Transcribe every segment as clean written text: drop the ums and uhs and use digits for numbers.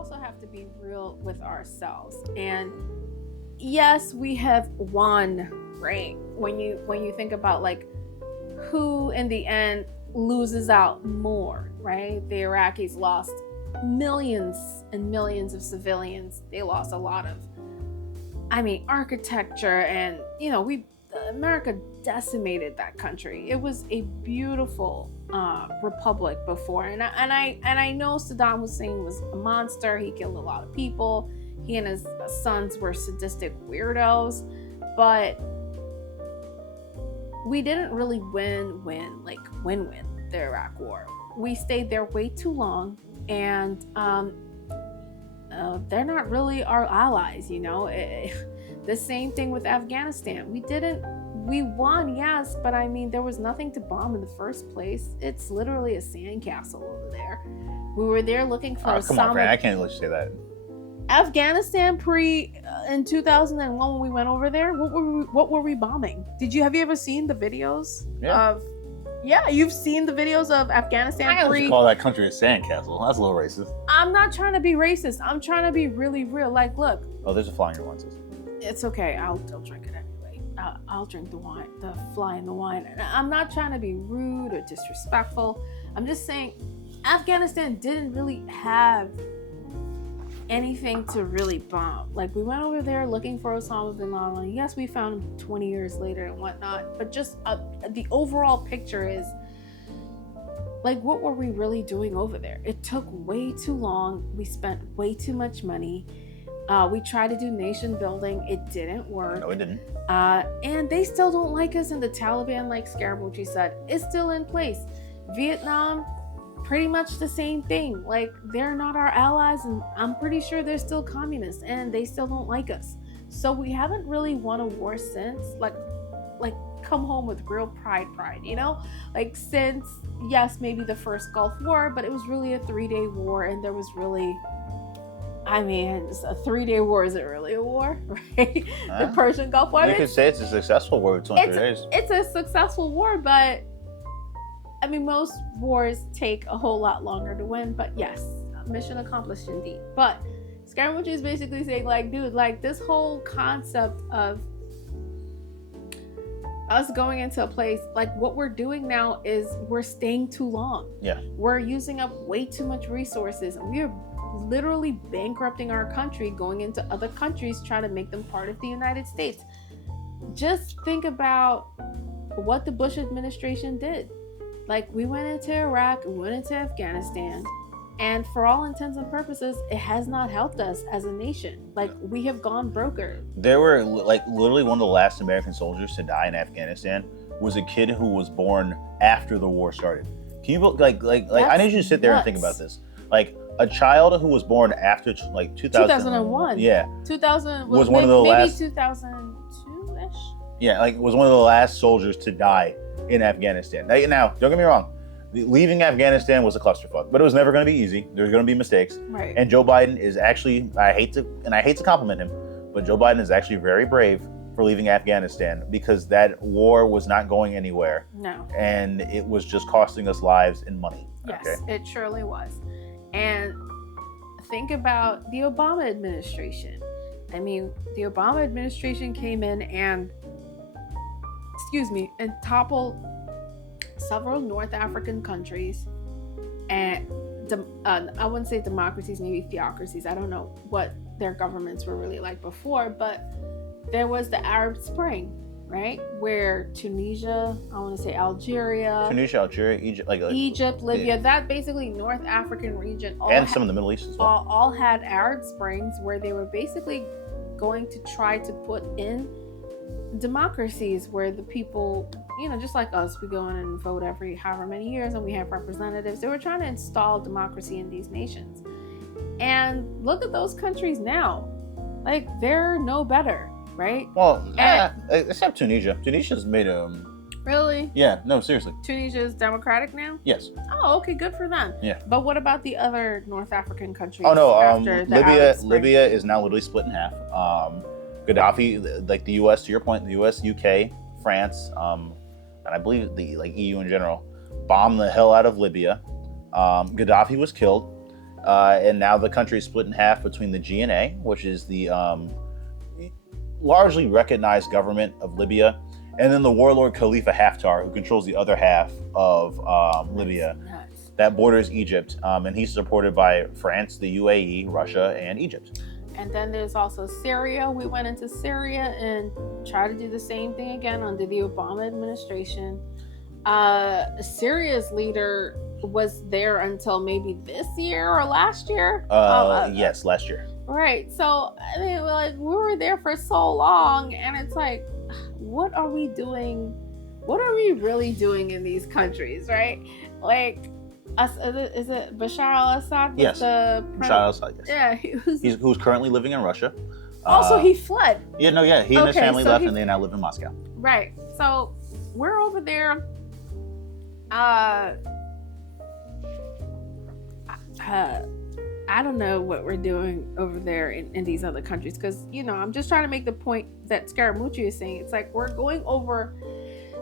also have to be real with ourselves. And yes, we have won, right? When you think about like who in the end loses out more, right? The Iraqis lost millions and millions of civilians. They lost a lot of, architecture, and America decimated that country. It was a beautiful republic before, and I know Saddam Hussein was a monster. He killed a lot of people. He and his sons were sadistic weirdos, but we didn't really win the Iraq War. We stayed there way too long, and they're not really our allies. The same thing with Afghanistan. We won, yes, but there was nothing to bomb in the first place. It's literally a sandcastle over there. We were there looking for Come on, Fran, I can't let you say that. Afghanistan in 2001 when we went over there, what were we bombing? Have you ever seen the videos of? Yeah, you've seen the videos of Afghanistan. I don't call that country a sandcastle. That's a little racist. I'm not trying to be racist. I'm trying to be really real. Like, look. Oh, there's a fly in your wine, sis. It's okay. I'll drink it anyway. I'll drink the wine, the fly in the wine. And I'm not trying to be rude or disrespectful. I'm just saying Afghanistan didn't really have anything to really bomb. Like, we went over there looking for Osama bin Laden. Yes, we found him 20 years later and whatnot, but just the overall picture is like, what were we really doing over there? It took way too long. We spent way too much money. We tried to do nation building. It didn't work. No, it didn't. And they still don't like us, and the Taliban, like Scaramucci said, is still in place. Vietnam, pretty much the same thing. Like, they're not our allies, and I'm pretty sure they're still communists, and they still don't like us. So we haven't really won a war since, like come home with real pride, like since, yes, maybe the first Gulf War, but it was really a 3-day war, and there was really, a 3-day war isn't really a war, right? The Persian Gulf War. You could say it's a successful war with 23 days. It's a successful war, but most wars take a whole lot longer to win, but yes, mission accomplished indeed. But Scaramucci is basically saying, like, dude, like, this whole concept of us going into a place, like, what we're doing now is we're staying too long. Yeah. We're using up way too much resources, and we are literally bankrupting our country, going into other countries, trying to make them part of the United States. Just think about what the Bush administration did. Like, we went into Iraq, we went into Afghanistan, and for all intents and purposes, it has not helped us as a nation. Like, we have gone broker. There were, like, literally one of the last American soldiers to die in Afghanistan was a kid who was born after the war started. Can you, I need you to sit there and think about this. Like, a child who was born after, 2001. Yeah. 2000 was one of the last. Maybe 2002-ish? Yeah, was one of the last soldiers to die in Afghanistan. Now, don't get me wrong. Leaving Afghanistan was a clusterfuck, but it was never going to be easy. There's going to be mistakes. Right. And Joe Biden is actually, I hate to compliment him, but Joe Biden is actually very brave for leaving Afghanistan, because that war was not going anywhere. No. And it was just costing us lives and money. Yes, okay? It surely was. And think about the Obama administration. The Obama administration came in and toppled several North African countries, and I wouldn't say democracies, maybe theocracies. I don't know what their governments were really like before, but there was the Arab Spring, right? Where Tunisia, Algeria, Egypt, Libya, yeah. That basically North African region, some of the Middle East as well, all had Arab Springs, where they were basically going to try to put in democracies where the people, just like us, we go in and vote every however many years, and we have representatives. They were trying to install democracy in these nations. And look at those countries now. Like, they're no better, right? Well, except Tunisia. Tunisia's made Really? Yeah, no, seriously. Tunisia is democratic now? Yes. Oh, okay, good for them. Yeah. But what about the other North African countries? Oh, no, Libya is now literally split in half. Gaddafi, like the U.S., to your point, the U.S., U.K., France, and I believe the EU in general, bombed the hell out of Libya. Gaddafi was killed, and now the country is split in half between the GNA, which is the largely recognized government of Libya, and then the warlord Khalifa Haftar, who controls the other half of Libya that borders Egypt, and he's supported by France, the UAE, Russia, and Egypt. And then there's also Syria. We went into Syria and tried to do the same thing again under the Obama administration. Syria's leader was there until maybe this year or last year. Yes, last year. Right. So I mean, we were there for so long, and it's like, what are we doing? What are we really doing in these countries, right? Like, is it Bashar al-Assad? Yes. Bashar al-Assad. Yes. Yeah, who's currently living in Russia. Also, he fled. He and his family left, and they now live in Moscow. Right. So we're over there. I don't know what we're doing over there in these other countries, because I'm just trying to make the point that Scaramucci is saying. It's like we're going over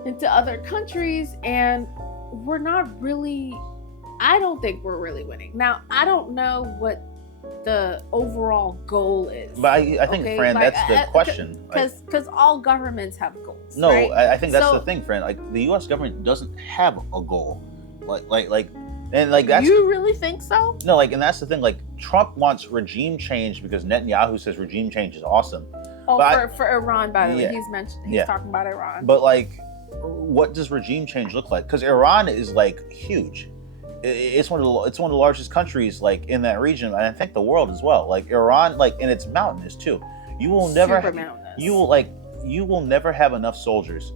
into other countries and we're not really, I don't think we're really winning. Now, I don't know what the overall goal is, but I think, Fran, that's the question, because all governments have goals. No, right? I think that's the thing, Fran. Like, the U.S. government doesn't have a goal, and that's, you really think so? No, and that's the thing. Like, Trump wants regime change because Netanyahu says regime change is awesome. Oh, for Iran, by the way, he's talking about Iran. But what does regime change look like? Because Iran is huge. It's one of the largest countries in that region, and I think the world as well. Iran, and it's mountainous too. You will never you will never have enough soldiers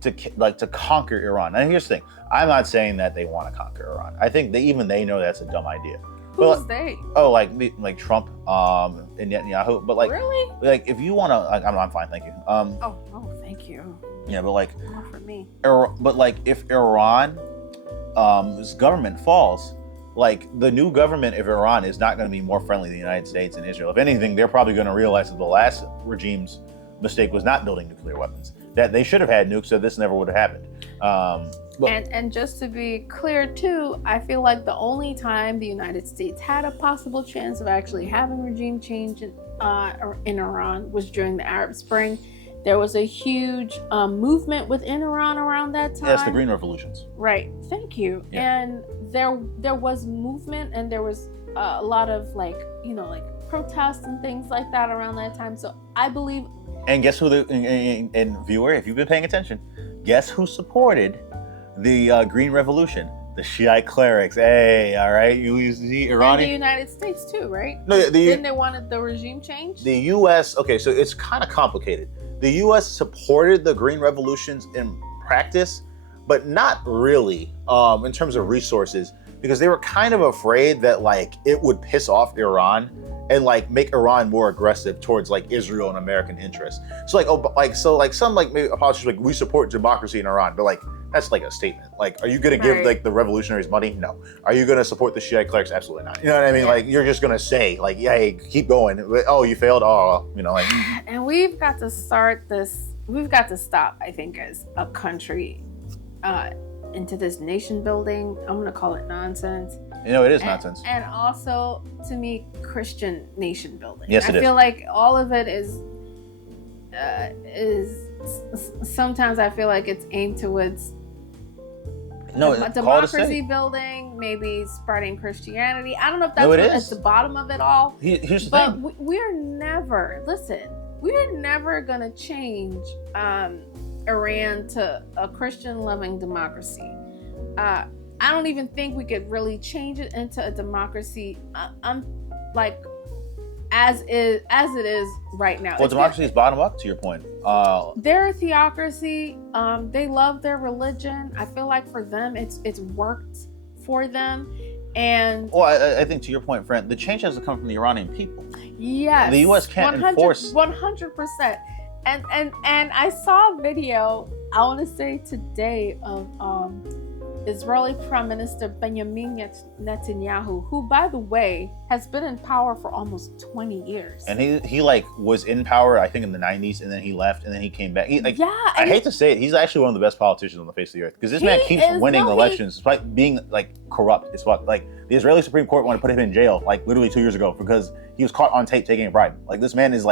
to conquer Iran. And here's the thing: I'm not saying that they want to conquer Iran. I think they know that's a dumb idea. Who's they? Oh, like Trump and Netanyahu. But really, if you want to, I'm fine, thank you. Oh, thank you. Yeah, but more for me. But if Iran this government falls, the new government of Iran is not going to be more friendly to the United States and Israel. If anything, they're probably going to realize that the last regime's mistake was not building nuclear weapons. That they should have had nukes, so this never would have happened. And just to be clear too, I feel like the only time the United States had a possible chance of actually having regime change in Iran was during the Arab Spring. There was a huge movement within Iran around that time. Yes, the Green Revolutions. Right. Thank you. Yeah. And there was movement, and there was a lot of protests and things like that around that time. So I believe. And guess who and viewer, if you've been paying attention, guess who supported the Green Revolution? The Shiite clerics. Hey, all right, you see Iranian. And the United States too, right? No, didn't they wanted the regime change? The U.S. Okay, so it's kind of complicated. The U.S. supported the Green Revolutions in practice, but not really in terms of resources, because they were kind of afraid that it would piss off Iran and make Iran more aggressive towards Israel and American interests. So some maybe politicians we support democracy in Iran, but that's a statement. Are you going to give the revolutionaries money? No. Are you going to support the Shiite clerics? Absolutely not. You know what I mean? Yeah. You're just going to say hey, keep going. Oh, you failed. Oh, And we've got to start this. We've got to stop, I think, as a country, into this nation building. I'm going to call it nonsense. It is nonsense. And also, to me, Christian nation building. Yes, I feel like all of it is sometimes I feel like it's aimed towards democracy building, maybe spreading Christianity. I don't know if that's at the bottom of it all. Here's the thing. But we're never going to change Iran to a Christian-loving democracy. I don't even think we could really change it into a democracy. As it is right now. Well, democracy is bottom up, to your point. They're a theocracy. They love their religion. I feel like for them, it's worked for them. And I think to your point, Fran, the change has to come from the Iranian people. Yes, the U.S. can't enforce 100%. And I saw a video, I want to say today, of Israeli Prime Minister Benjamin Netanyahu, who, by the way, has been in power for almost 20 years. And he like was in power, I think, in the 90s, and then he left, and then he came back. I hate to say it, he's actually one of the best politicians on the face of the earth, because this man keeps winning elections despite being like corrupt as fuck. Like, the Israeli Supreme Court wanted to put him in jail like literally 2 years ago because he was caught on tape taking a bribe. Like, this man is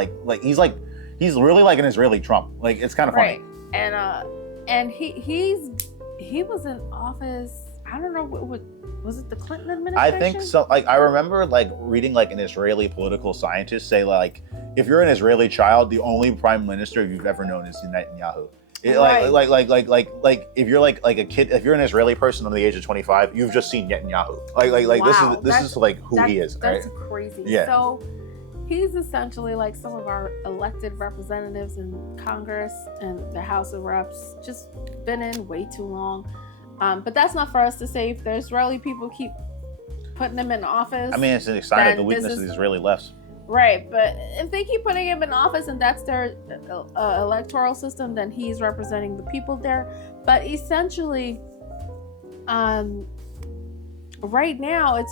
he's really like an Israeli Trump. Like, it's kind of funny. Right. And he was in office, I don't know, was it the Clinton administration? I think so. Like, I remember like reading like an Israeli political scientist say like, if you're an Israeli child, the only prime minister you've ever known is Netanyahu. Like if you're like a kid, if you're an Israeli person under the age of 25, you've just seen Netanyahu. Wow, this is like who he is. That's right? crazy. Yeah. So he's essentially like some of our elected representatives in Congress and the House of Reps, just been in way too long. But that's not for us to say. If the Israeli people keep putting him in office, I mean, it's a sign of the weakness of the Israeli left. Right, but if they keep putting him in office and that's their electoral system, then he's representing the people there. But essentially, right now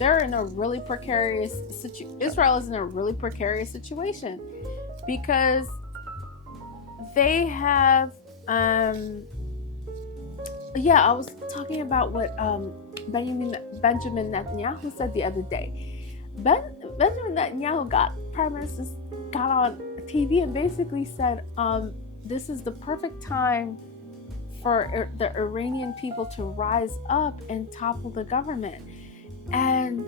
they're in a really precarious Israel is in a really precarious situation because they have I was talking about what Benjamin Netanyahu said the other day. Benjamin Netanyahu got on TV and basically said, this is the perfect time for the Iranian people to rise up and topple the government. And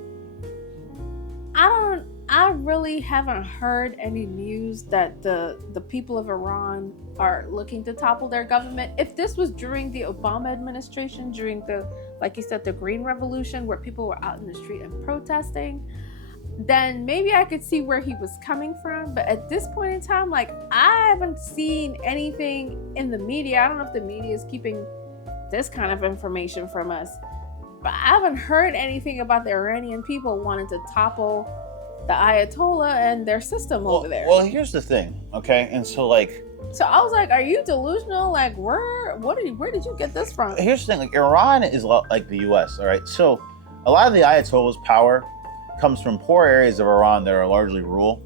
I really haven't heard any news that the people of Iran are looking to topple their government. If this was during the Obama administration, during the, like you said, the Green Revolution, where people were out in the street and protesting, then maybe I could see where he was coming from. But at this point in time, like, I haven't seen anything in the media. I don't know if the media is keeping this kind of information from us, but I haven't heard anything about the Iranian people wanting to topple the Ayatollah and their system over there. Well, here's the thing, okay? And so I was like, are you delusional? Like, where did you get this from? Here's the thing, like, Iran is like the US, all right? So a lot of the Ayatollah's power comes from poor areas of Iran that are largely rural,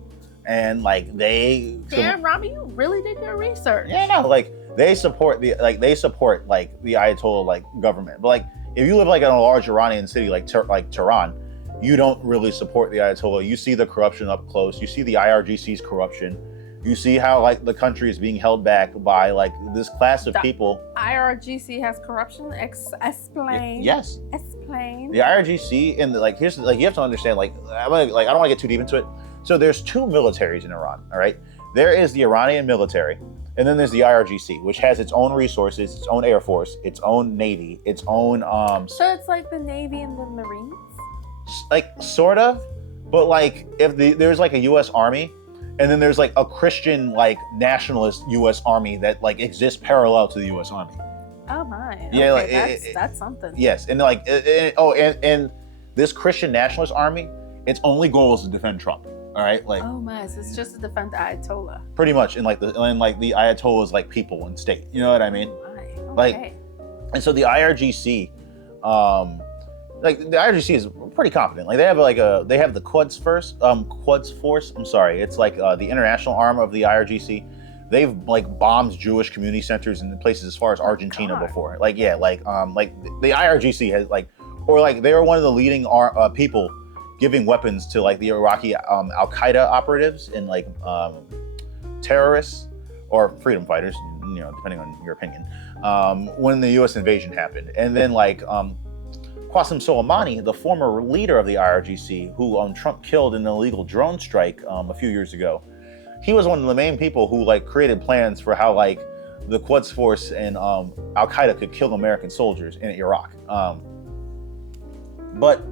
and like Damn, Robbie, you really did your research. Yeah, no, like they support the Ayatollah like government, but like if you live like in a large Iranian city like Tehran, you don't really support the Ayatollah. You see the corruption up close. You see the IRGC's corruption. You see how like the country is being held back by like this class of people. IRGC has corruption. Explain. Yes. Explain. The IRGC and here's you have to understand I don't want to get too deep into it. So there's two militaries in Iran. All right, there is the Iranian military, and then there's the IRGC, which has its own resources, its own air force, its own navy, its own. So it's like the Navy and the Marines. Like sort of, but like if there's like a U.S. Army. And then there's like a Christian, like nationalist U.S. Army that like exists parallel to the U.S. Army. Oh my! Yeah, okay, that's something. Yes, and like and this Christian nationalist army, its only goal is to defend Trump. All right, like. Oh my! So it's just to defend the Ayatollah. Pretty much, and the Ayatollah's like people and state. You know what I mean? Oh my. Okay. Like, and so the IRGC, like the IRGC is pretty confident. Like they have the Quds Force. I'm sorry, it's like the international arm of the IRGC. They've like bombed Jewish community centers in places as far as Argentina before. Like the IRGC has they were one of the leading people giving weapons to like the Iraqi Al Qaeda operatives and like terrorists or freedom fighters, you know, depending on your opinion. When the U.S. invasion happened, and then Qasem Soleimani, the former leader of the IRGC, who Trump killed in an illegal drone strike a few years ago, he was one of the main people who created plans for how the Quds Force and Al Qaeda could kill American soldiers in Iraq. But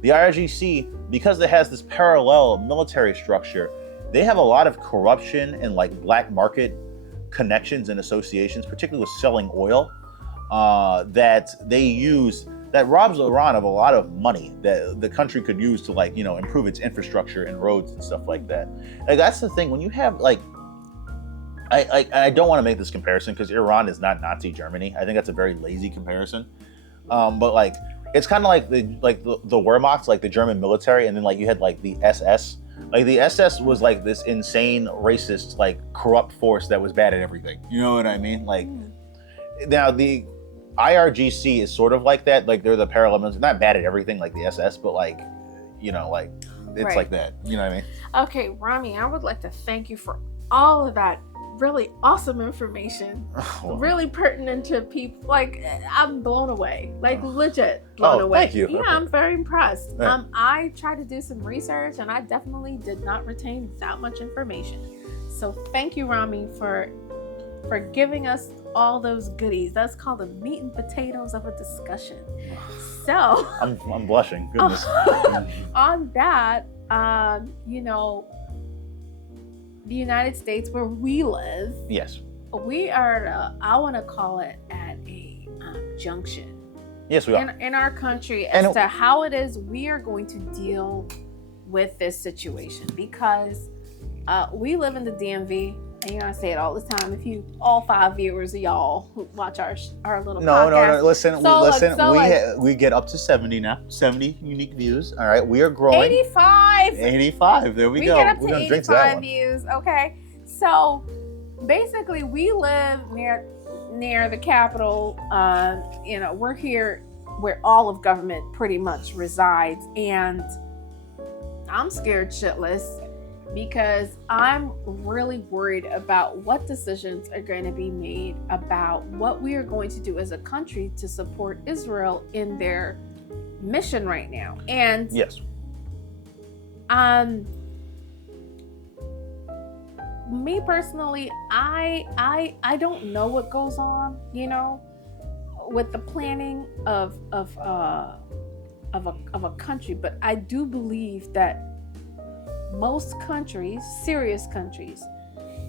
the IRGC, because it has this parallel military structure, they have a lot of corruption and black market connections and associations, particularly with selling oil, that they use. That robs Iran of a lot of money that the country could use to improve its infrastructure and roads and stuff like that. That's the thing, when you have I don't want to make this comparison because Iran is not Nazi Germany. I think that's a very lazy comparison. But like it's kind of like the Wehrmacht, like the German military, and then like you had like the SS. Like the SS was like this insane, racist, like corrupt force that was bad at everything. You know what I mean? Like now the IRGC is sort of like that. Like they're the parallel, not bad at everything like the SS, but like like it's like that. You know what I mean? Okay, Rami, I would like to thank you for all of that really awesome information. Really pertinent to people. Like I'm blown away. Like legit blown away. Thank you. Yeah, Okay. I'm very impressed. Yeah. I tried to do some research and I definitely did not retain that much information. So thank you, Rami, for giving us all those goodies. That's called the meat and potatoes of a discussion. So I'm blushing. Goodness. on that, the United States where we live, Yes. we are, I want to call it at a junction. Yes, we are. In our country as to how it is we are going to deal with this situation because we live in the DMV. And I say it all the time. If you, all 5 viewers of y'all who watch our little podcast. No. Listen, we get up to 70 now. 70 unique views. All right, we are growing. 85. There we We go. get up We're to gonna drink to that 85 one. views. Okay, so basically, we live near the Capitol. We're here where all of government pretty much resides, and I'm scared shitless. Because I'm really worried about what decisions are going to be made about what we are going to do as a country to support Israel in their mission right now. And Yes. Me personally, I don't know what goes on, with the planning of a country, but I do believe that most countries, serious countries,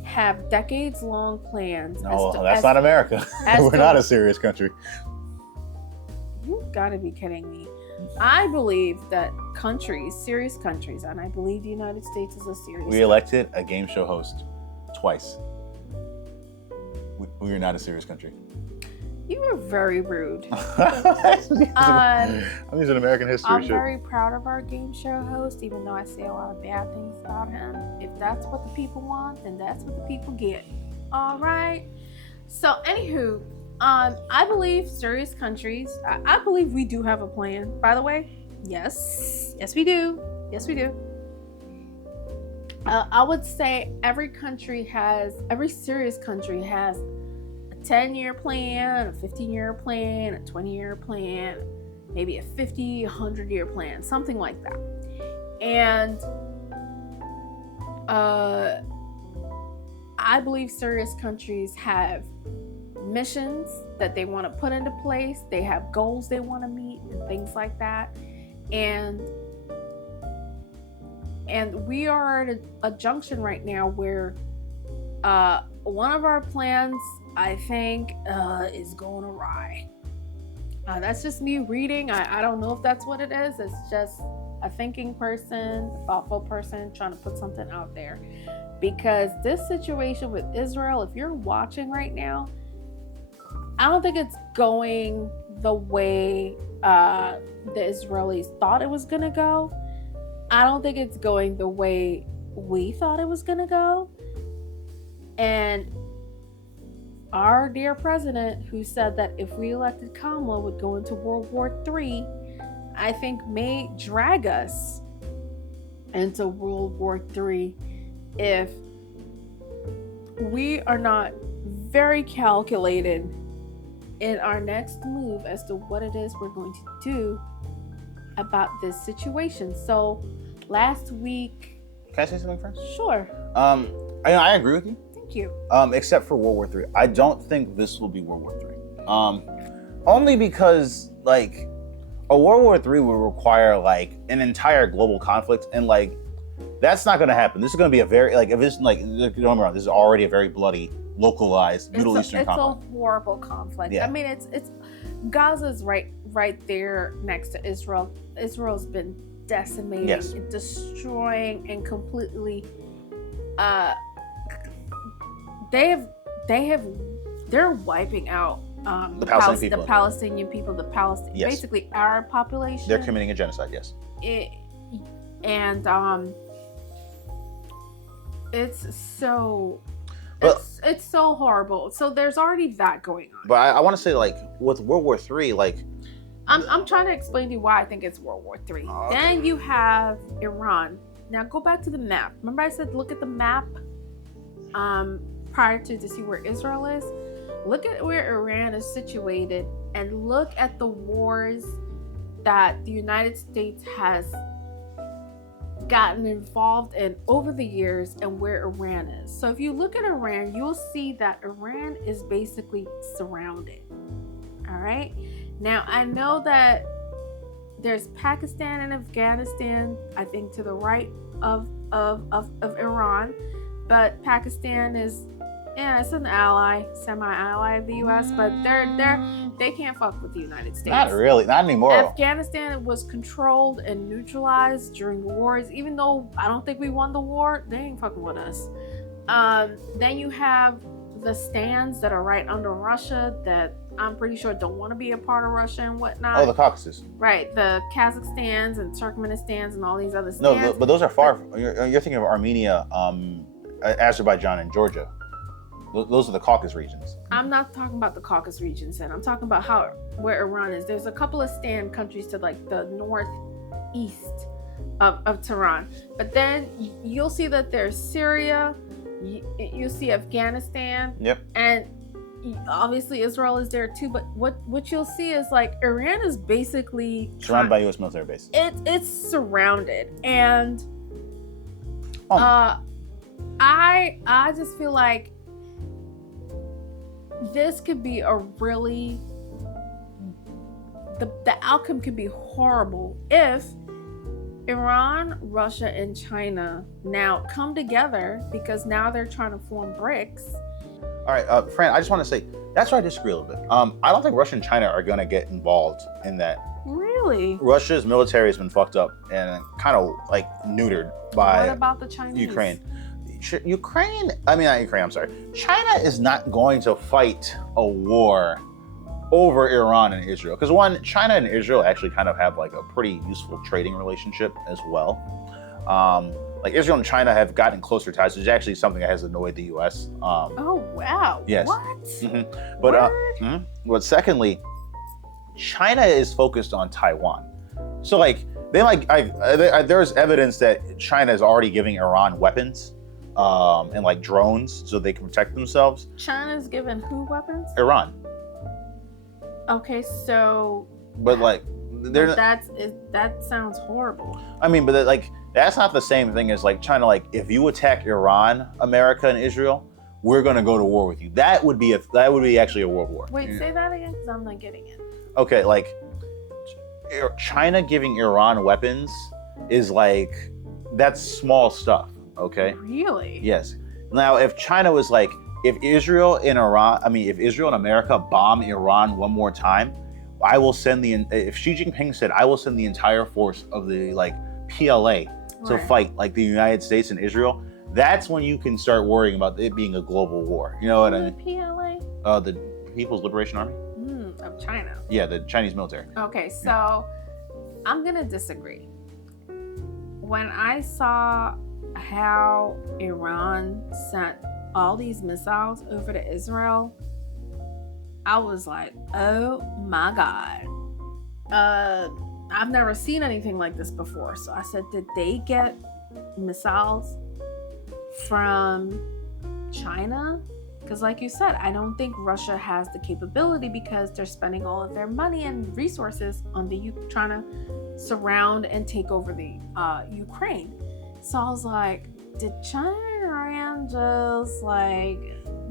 have decades-long plans. No, that's not America. We're not a serious country. You've got to be kidding me. I believe that serious countries, and I believe the United States is a serious country. We elected a game show host twice. We are not a serious country. You were very rude. I'm using American history. I'm very proud of our game show host, even though I say a lot of bad things about him. If that's what the people want, then that's what the people get. All right. So, anywho, I believe serious countries. I believe we do have a plan. By the way, yes, we do. Yes, we do. I would say every serious country has 10-year plan, a 15-year plan, a 20-year plan, maybe a 50, 100-year plan, something like that. And I believe serious countries have missions that they want to put into place. They have goals they want to meet and things like that. And we are at a junction right now where one of our plans, I think, is going awry. That's just me reading. I don't know if that's what it is. It's just a thinking person, a thoughtful person trying to put something out there. Because this situation with Israel, if you're watching right now, I don't think it's going the way the Israelis thought it was going to go. I don't think it's going the way we thought it was going to go. And our dear president, who said that if we elected Kamala would go into World War III, I think may drag us into World War III if we are not very calculated in our next move as to what it is we're going to do about this situation. So last week... Can I say something first? Sure. I agree with you. Thank you. Except for World War III. I don't think this will be World War III. Only because, like, a World War III would require, like, an entire global conflict, and, like, that's not going to happen. This is going to be a very, like, if it's, like, don't get me wrong, this is already a very bloody, localized Middle Eastern conflict. It's a horrible conflict. Yeah. I mean, it's Gaza's right there next to Israel. Israel's been decimating, Yes. destroying, and completely they're wiping out The Palestinian people. the Palestinian people, Yes. basically our population. They're committing a genocide. Yes. And it's so But- it's so horrible. So there's already that going on. But I want to say, like, with World War III, like, I'm trying to explain to you why I think it's World War III. Oh, okay. Then you have Iran. Now go back to the map. Remember I said look at the map prior to see where Israel is? Look at where Iran is situated and look at the wars that the United States has gotten involved in over the years and where Iran is. So if you look at Iran, you'll see that Iran is basically surrounded. All right. Now I know that there's Pakistan and Afghanistan, I think to the right of Iran, but Pakistan is it's an ally, semi-ally of the US, but they can't fuck with the United States. not really, not anymore. Afghanistan was controlled and neutralized during the wars. Even though I don't think we won the war, they ain't fucking with us. Then you have the stands that are right under Russia that I'm pretty sure don't want to be a part of Russia and whatnot. Oh, the Caucasus. Right, the Kazakhstans and Turkmenistans and all these other stands. No, but those are far. You're thinking of Armenia, Azerbaijan, and Georgia. Those are the Caucasus regions. I'm not talking about the Caucasus regions, and I'm talking about where Iran is. There's a couple of stand countries to like the northeast of Tehran, but then you'll see that there's Syria. You see Afghanistan. Yep. And obviously Israel is there too. But what you'll see is like Iran is basically Surrounded by U.S. military bases. It's surrounded, and I just feel like this could be a really the outcome could be horrible if Iran, Russia, and China now come together because now they're trying to form BRICS. All right, Fran, I just want to say that's where I disagree a little bit. I don't think Russia and China are going to get involved in that. Really? Russia's military has been fucked up and kind of like neutered by What about the Chinese? Ukraine. I'm sorry. China is not going to fight a war over Iran and Israel. Because one, China and Israel actually kind of have like a pretty useful trading relationship as well. Like Israel and China have gotten closer ties, which is actually something that has annoyed the U.S. Oh, wow. Yes. What? Mm-hmm. But secondly, China is focused on Taiwan. So like there's evidence that China is already giving Iran weapons and like drones so they can protect themselves. China's giving who weapons? Iran. Okay, so. But like, that sounds horrible. I mean, but like that's not the same thing as like China. Like, if you attack Iran, America, and Israel, we're gonna go to war with you. That would be actually a world war. Wait, say that again, because I'm not getting it. Okay, like China giving Iran weapons is like that's small stuff. Okay. Really? Yes. Now, if China was like, if Israel and America bomb Iran one more time, I will send if Xi Jinping said, I will send the entire force of the like PLA to fight like the United States and Israel, that's when you can start worrying about it being a global war. You know what I mean? PLA? The People's Liberation Army? Of China. Yeah, the Chinese military. Okay, so I'm going to disagree. When I saw how Iran sent all these missiles over to Israel, I was like, oh my God. I've never seen anything like this before. So I said, did they get missiles from China? Because like you said, I don't think Russia has the capability because they're spending all of their money and resources on trying to surround and take over the Ukraine. So I was like, did China and Iran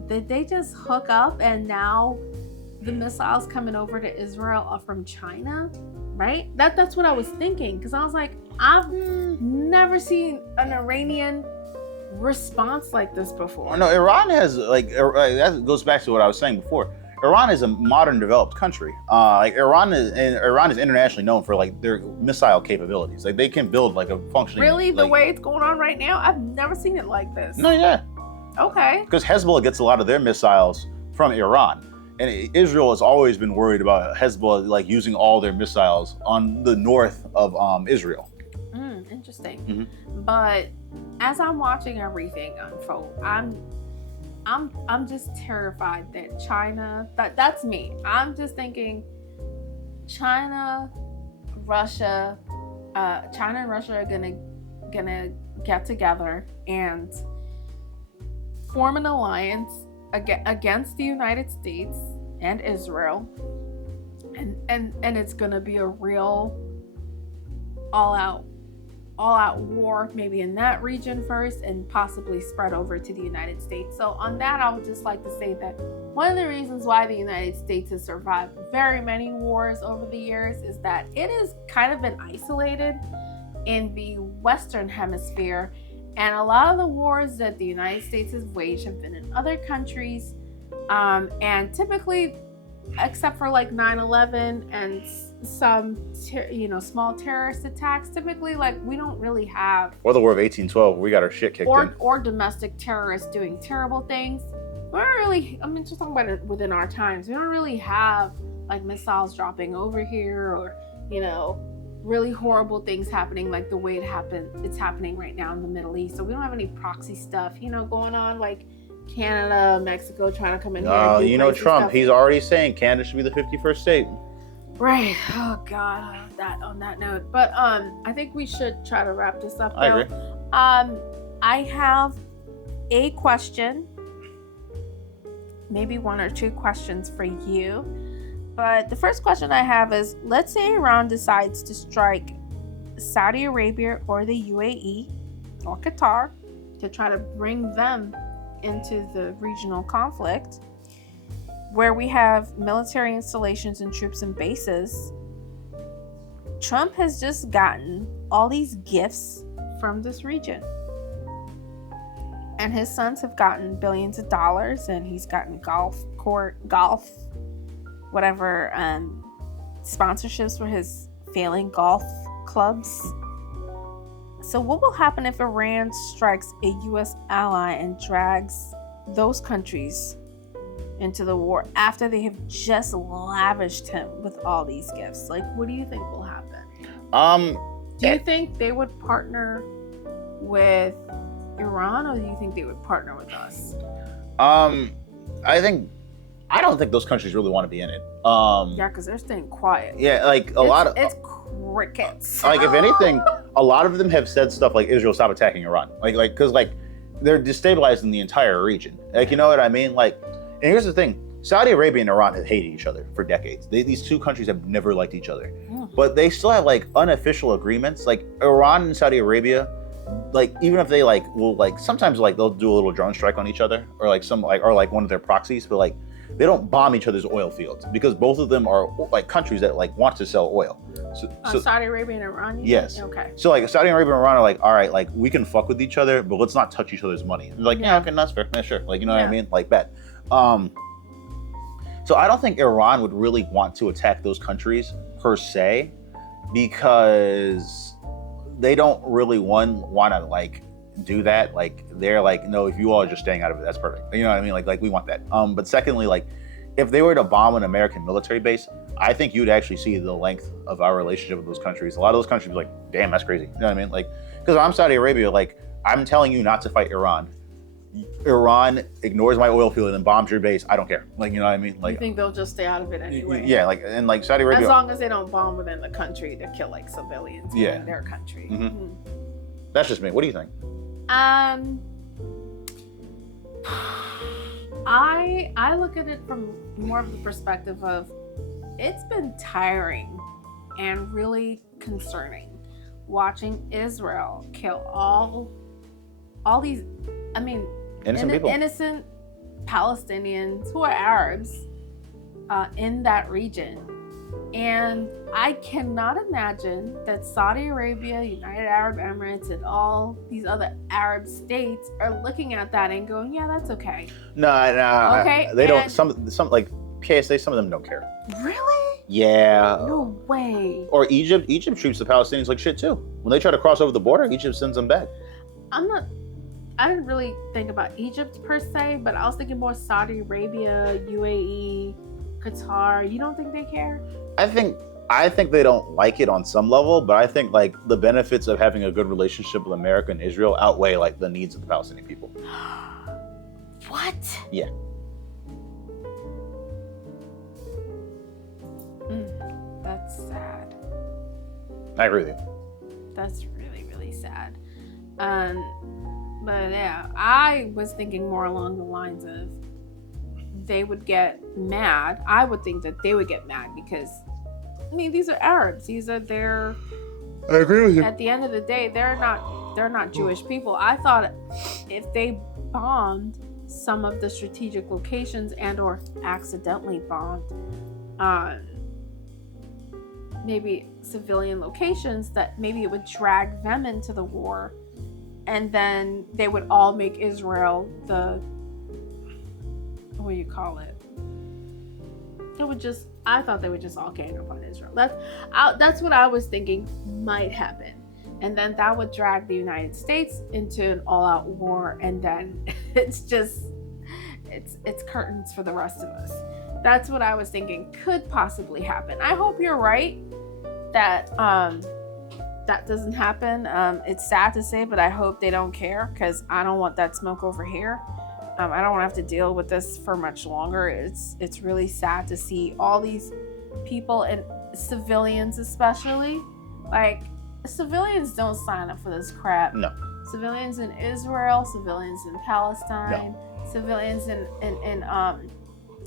did they just hook up and now the missiles coming over to Israel are from China? Right? That's what I was thinking. Because I was like, I've never seen an Iranian response like this before. No, Iran has that goes back to what I was saying before. Iran is a modern developed country. Iran is internationally known for like their missile capabilities. Like they can build like a functioning. Really, the way it's going on right now, I've never seen it like this. No, yeah. Okay. Because Hezbollah gets a lot of their missiles from Iran. And Israel has always been worried about Hezbollah like using all their missiles on the north of Israel. Interesting. Mm-hmm. But as I'm watching everything unfold, I'm just terrified that China. That's me. I'm just thinking, China, Russia, China and Russia are gonna get together and form an alliance against the United States and Israel, and it's gonna be a real all out war, maybe in that region first, and possibly spread over to the United States. So on that, I would just like to say that one of the reasons why the United States has survived very many wars over the years is that it has kind of been isolated in the Western Hemisphere. And a lot of the wars that the United States has waged have been in other countries. And typically, except for like 9/11 and some, small terrorist attacks, typically, like, we don't really have... Or the War of 1812, we got our shit kicked in. Or domestic terrorists doing terrible things. We don't really, just talking about it within our times, we don't really have, like, missiles dropping over here or, really horrible things happening like the way it's happening right now in the Middle East. So we don't have any proxy stuff, going on, like Canada, Mexico trying to come in here. Trump, stuff. He's already saying Canada should be the 51st state. Right. Oh God. On that note. But I think we should try to wrap this up now. I agree. I have a question, maybe one or two questions for you. But the first question I have is, let's say Iran decides to strike Saudi Arabia or the UAE or Qatar to try to bring them into the regional conflict, where we have military installations and troops and bases. Trump has just gotten all these gifts from this region. And his sons have gotten billions of dollars, and he's gotten sponsorships for his failing golf clubs. So what will happen if Iran strikes a U.S. ally and drags those countries into the war after they have just lavished him with all these gifts? Like, what do you think will happen? Do you think they would partner with Iran, or do you think they would partner with us? I don't think those countries really want to be in it. Yeah, because they're staying quiet. Yeah, like it's crickets. Like, if anything, a lot of them have said stuff like, Israel, stop attacking Iran. Because they're destabilizing the entire region. Like, you know what I mean? Like, and here's the thing. Saudi Arabia and Iran have hated each other for decades. These two countries have never liked each other. But they still have, like, unofficial agreements. Like, Iran and Saudi Arabia, like, even if they, like, will, like, sometimes, like, they'll do a little drone strike on each other, or, like, one of their proxies, but, like, they don't bomb each other's oil fields, because both of them are, like, countries that, like, want to sell oil. So Saudi Arabia and Iran? Yes. Okay. So, like, Saudi Arabia and Iran are like, all right, like, we can fuck with each other, but let's not touch each other's money. And they're like, yeah, okay, that's fair. Yeah, sure. Like, you know what I mean? Like, bet. So I don't think Iran would really want to attack those countries per se, because they don't really want to, like, do that. Like, they're like, no, if you all are just staying out of it, that's perfect. You know what I mean? Like we want that. But secondly, like, if they were to bomb an American military base, I think you'd actually see the length of our relationship with those countries. A lot of those countries would be like, damn, that's crazy. You know what I mean? Like, because I'm Saudi Arabia, like, I'm telling you not to fight Iran. Iran ignores my oil field and then bombs your base. I don't care. Like, you know what I mean? Like, you think they'll just stay out of it anyway? Yeah, like, and like Saudi Arabia, as long as they don't bomb within the country to kill, like, civilians in their country. Mm-hmm. That's just me. What do you think? I look at it from more of the perspective of, it's been tiring and really concerning watching Israel kill all these, innocent Palestinians who are Arabs in that region. And I cannot imagine that Saudi Arabia, United Arab Emirates, and all these other Arab states are looking at that and going, yeah, that's okay. No. Okay. They don't, some like PSA, some of them don't care. Really? Yeah. No way. Or Egypt treats the Palestinians like shit too. When they try to cross over the border, Egypt sends them back. I didn't really think about Egypt per se, but I was thinking more Saudi Arabia, UAE, Qatar. You don't think they care? I think they don't like it on some level, but I think like the benefits of having a good relationship with America and Israel outweigh like the needs of the Palestinian people. What? Yeah. That's sad. I agree with you. That's really, really sad. But yeah, I was thinking more along the lines of they would get mad. I would think that they would get mad because, I mean, these are Arabs. These are their. I agree with you. At the end of the day, they're not Jewish people. I thought if they bombed some of the strategic locations and or accidentally bombed maybe civilian locations, that maybe it would drag them into the war, and then they would all make Israel the, what do you call it? I thought they would just all gang up on Israel. That's what I was thinking might happen. And then that would drag the United States into an all-out war, and then it's curtains for the rest of us. That's what I was thinking could possibly happen. I hope you're right that that doesn't happen. It's sad to say, but I hope they don't care, because I don't want that smoke over here. I don't want to have to deal with this for much longer. It's really sad to see all these people, and civilians especially. Like, civilians don't sign up for this crap. No. Civilians in Israel, civilians in Palestine, civilians in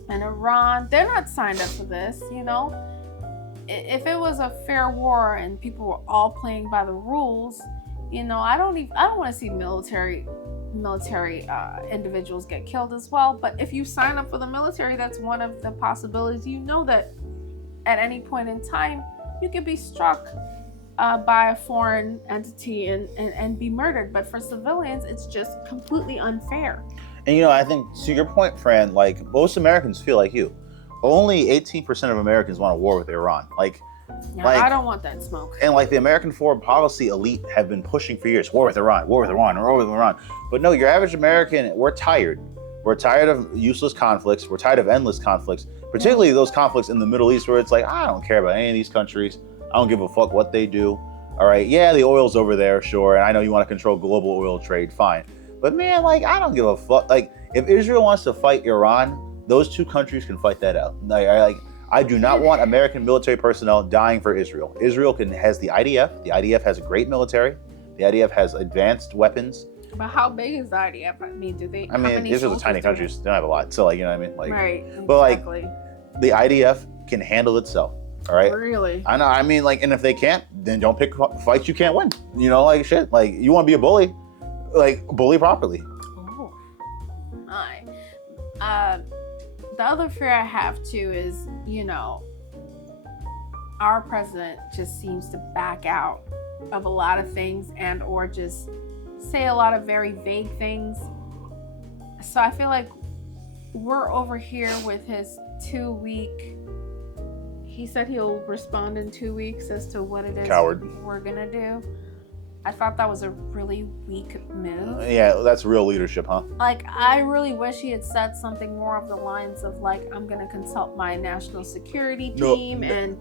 Iran, they're not signed up for this, you know? If it was a fair war and people were all playing by the rules, you know, I don't want to see military individuals get killed as well. But if you sign up for the military, that's one of the possibilities. You know that at any point in time you could be struck by a foreign entity and be murdered. But for civilians, it's just completely unfair. And you know, I think to your point, Fran, like most Americans feel like you. Only 18% of Americans want a war with Iran. I don't want that smoke. And like the American foreign policy elite have been pushing for years, war with Iran, war with Iran, war with Iran. But no, your average American, we're tired. We're tired of useless conflicts. We're tired of endless conflicts, particularly those conflicts in the Middle East where it's like, I don't care about any of these countries. I don't give a fuck what they do. All right, yeah, the oil's over there, sure. And I know you want to control global oil trade, fine. But man, like, I don't give a fuck. Like, if Israel wants to fight Iran, those two countries can fight that out. I do not want American military personnel dying for Israel. Israel has the IDF. The IDF has a great military. The IDF has advanced weapons. But how big is the IDF? I mean, Israel's a tiny country, so they don't have a lot. So, like, you know what I mean? Like, right. Exactly. But like, the IDF can handle itself. All right. Really? I know. I mean, like, and if they can't, then don't pick fights you can't win. You know, like shit. Like, you want to be a bully, like bully properly. Oh, my. The other fear I have too is, you know, our president just seems to back out of a lot of things and or just say a lot of very vague things. So I feel like we're over here with his 2-week. He said he'll respond in 2 weeks as to what it is we're gonna do. I thought that was a really weak move. Yeah, that's real leadership, huh? Like, I really wish he had said something more of the lines of, like, I'm going to consult my national security team and...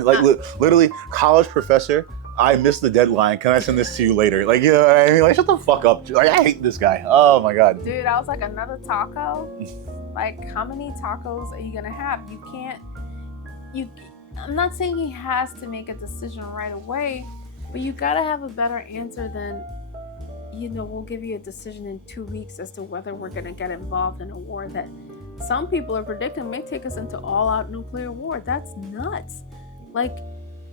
like, literally, college professor, I missed the deadline. Can I send this to you later? Like, you know what I mean? Like, shut the fuck up. Like, I hate this guy. Oh, my God. Dude, I was like, another taco? Like, how many tacos are you going to have? You can't... I'm not saying he has to make a decision right away, but you gotta have a better answer than, you know, we'll give you a decision in 2 weeks as to whether we're gonna get involved in a war that some people are predicting may take us into all-out nuclear war. That's nuts. Like,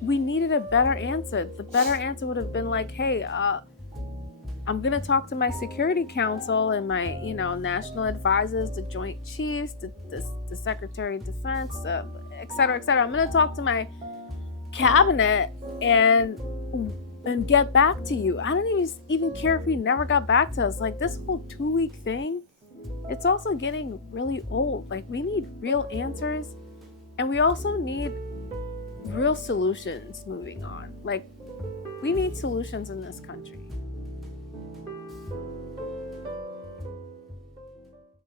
we needed a better answer. The better answer would have been like, hey, I'm gonna talk to my Security Council and my, you know, national advisors, the Joint Chiefs, the Secretary of Defense, et cetera, et cetera. I'm gonna talk to my cabinet and get back to you. I don't even care if he never got back to us. Like, this whole 2-week thing, it's also getting really old. Like, we need real answers, and we also need real solutions moving on. Like, we need solutions in this country.